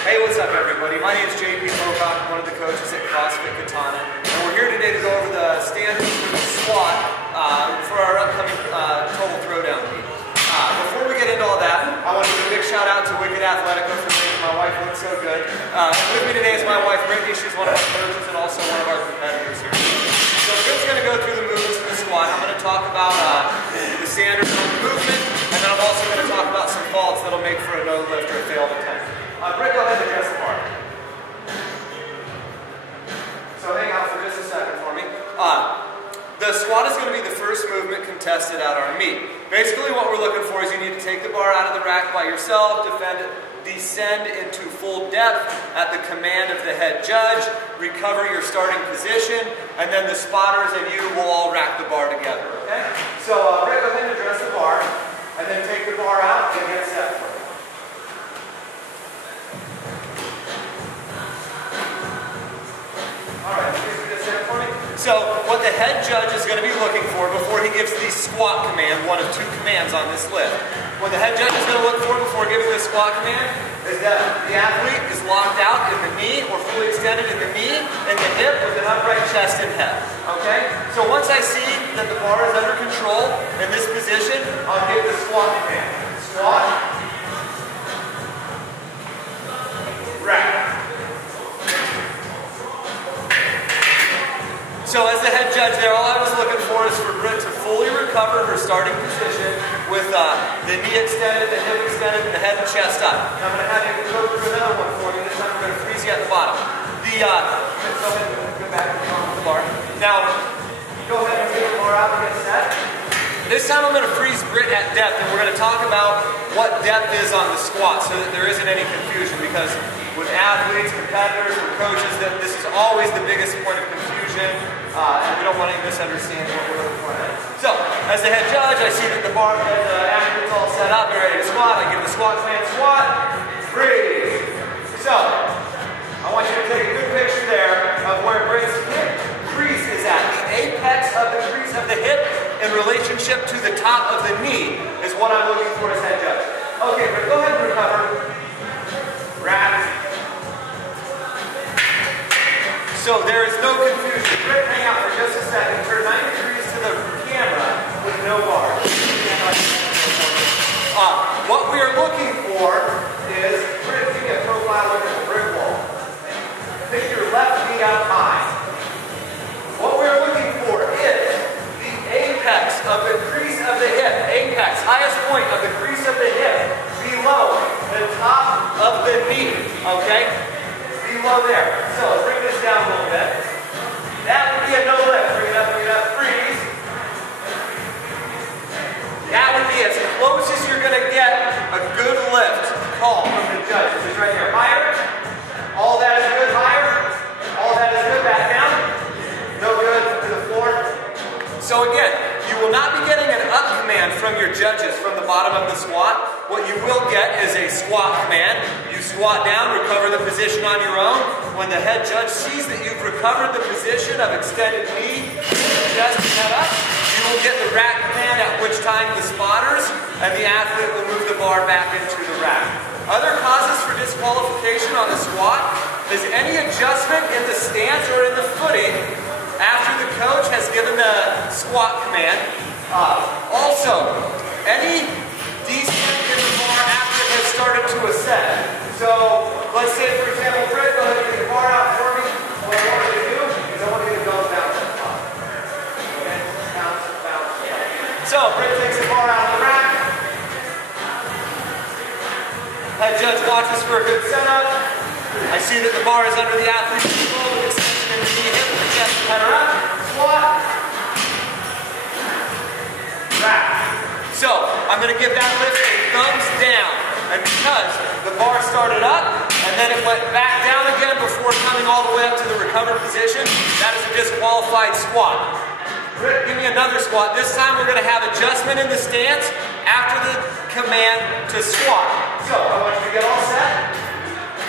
Hey, what's up everybody? My name is JP Pocock, I'm one of the coaches at CrossFit Katana, and we're here today to go over the standards for the squat for our upcoming total throwdown meet. Before we get into all that, I want to give a big shout out to Wicked Athletico for making my wife look so good. And with me today is my wife Brittany. She's one of our coaches and also one of our competitors here. So Britt's going to go through the movements for the squat. I'm going to talk about the standards on the movement, and then I'm also going to talk about some faults that'll make for a no lift or a failed attempt. Britt, go ahead and address the bar. So hang out for just a second for me. The squat is going to be the first movement contested at our meet. Basically what we're looking for is you need to take the bar out of the rack by yourself, descend into full depth at the command of the head judge, recover your starting position, and then the spotters and you will all rack the bar together, okay? So Britt, go ahead and address the bar, and then take the bar out and get set for it. Alright, for me. So what the head judge is going to be looking for before he gives the squat command, one of two commands on this lift. What the head judge is going to look for before giving the squat command is that the athlete is locked out in the knee or fully extended in the knee and the hip with an upright chest and head. Okay? So once I see that the bar is under control in this position, I'll give the squat command. Squat. Rack. So as the head judge there, all I was looking for is for Britt to fully recover her starting position with the knee extended, the hip extended, and the head and chest up. Now I'm going to have you go through another one for me. This time we're going to freeze you at the bottom. Go ahead and go back to the bar. Now, go ahead and get the bar out and get set. This time I'm going to freeze Britt at depth, and we're going to talk about what depth is on the squat so that there isn't any confusion, because with athletes, competitors, and coaches, this is always the biggest point of confusion. And we don't want any misunderstanding what we're looking for. So, as the head judge, I see that the bar, the athlete's all set up and ready to squat. I give the squat command, squat, breathe. So, I want you to take a good picture there of where Britt's hip crease is at. The apex of the crease of the hip in relationship to the top of the knee is what I'm looking for as head judge. Okay, Britt, go ahead and recover. Rack. So there is no confusion. Britt, hang out for just a second. Turn 90 degrees to the camera with no bars. What we are looking for is, Britt, give me a profile look at the brick wall. Pick your left knee out high. What we are looking for is the apex of the crease of the hip. Apex, highest point of the crease of the hip below the top of the knee. Okay? Below there. So bring this down a little bit. That would be a no lift. Bring it up, freeze. That would be as close as you're going to get a good lift call from the judge. This is right here. Higher. All that is good. Higher. All that is good. Back down. No good. To the floor. So again, you will not be getting an up command from your judges from the bottom of the squat. What you will get is a squat command. You squat down, recover the position on your own. When the head judge sees that you've recovered the position of extended knee, chest, and head up, you will get the rack command, at which time the spotters and the athlete will move the bar back into the rack. Other causes for disqualification on the squat is any adjustment in the stance or in the footing after the coach has given the squat command. Also, any descent in the bar after it has started to ascend. So, let's say for example, Britt, go ahead and get the bar out for me. What I want you to do is I want you to go bounce that bar. Okay? Bounce, bounce, bounce. So, Britt takes the bar out of the rack. Head judge watches for a good setup. I see that the bar is under the athlete's control with extension in the knee, hip, the chest, head her up. Squat. Rack. So, I'm going to give that lift a thumbs down. And because the bar started up and then it went back down again before coming all the way up to the recovered position, that is a disqualified squat. Britt, give me another squat. This time we're going to have adjustment in the stance after the command to squat. So, I want you to get all set.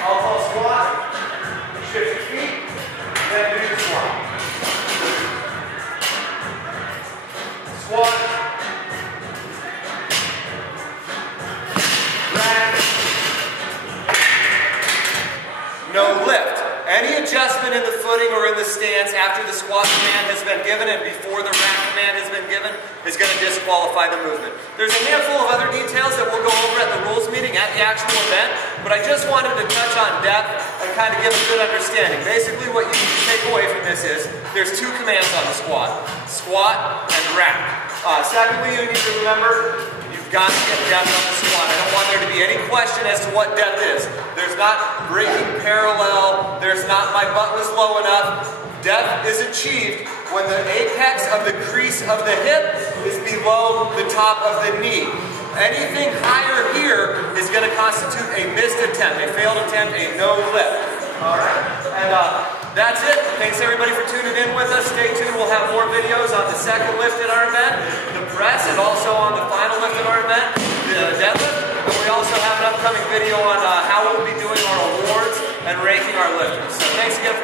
I'll squat. Shift your feet. Then do the squat. Squat. Rack. adjustment in the footing or in the stance after the squat command has been given and before the rack command has been given is going to disqualify the movement. There's a handful of other details that we'll go over at the rules meeting at the actual event, but I just wanted to touch on depth and kind of give a good understanding. Basically what you need to take away from this is there's two commands on the squat. Squat and rack. Secondly, you need to remember you've got to get depth on the squat. I don't want there to be any question as to what depth is. There's not breaking parallel. There's not my butt was low enough. Depth is achieved when the apex of the crease of the hip is below the top of the knee. Anything higher here is going to constitute a missed attempt, a failed attempt, a no lift. All right, and that's it. Thanks everybody for tuning in with us. Stay tuned. We'll have more videos on the second lift at our event, the press, and also on the final lift at our event, the deadlift. And we also have an upcoming video on how we'll be doing our awards and ranking our lifters. So thanks again for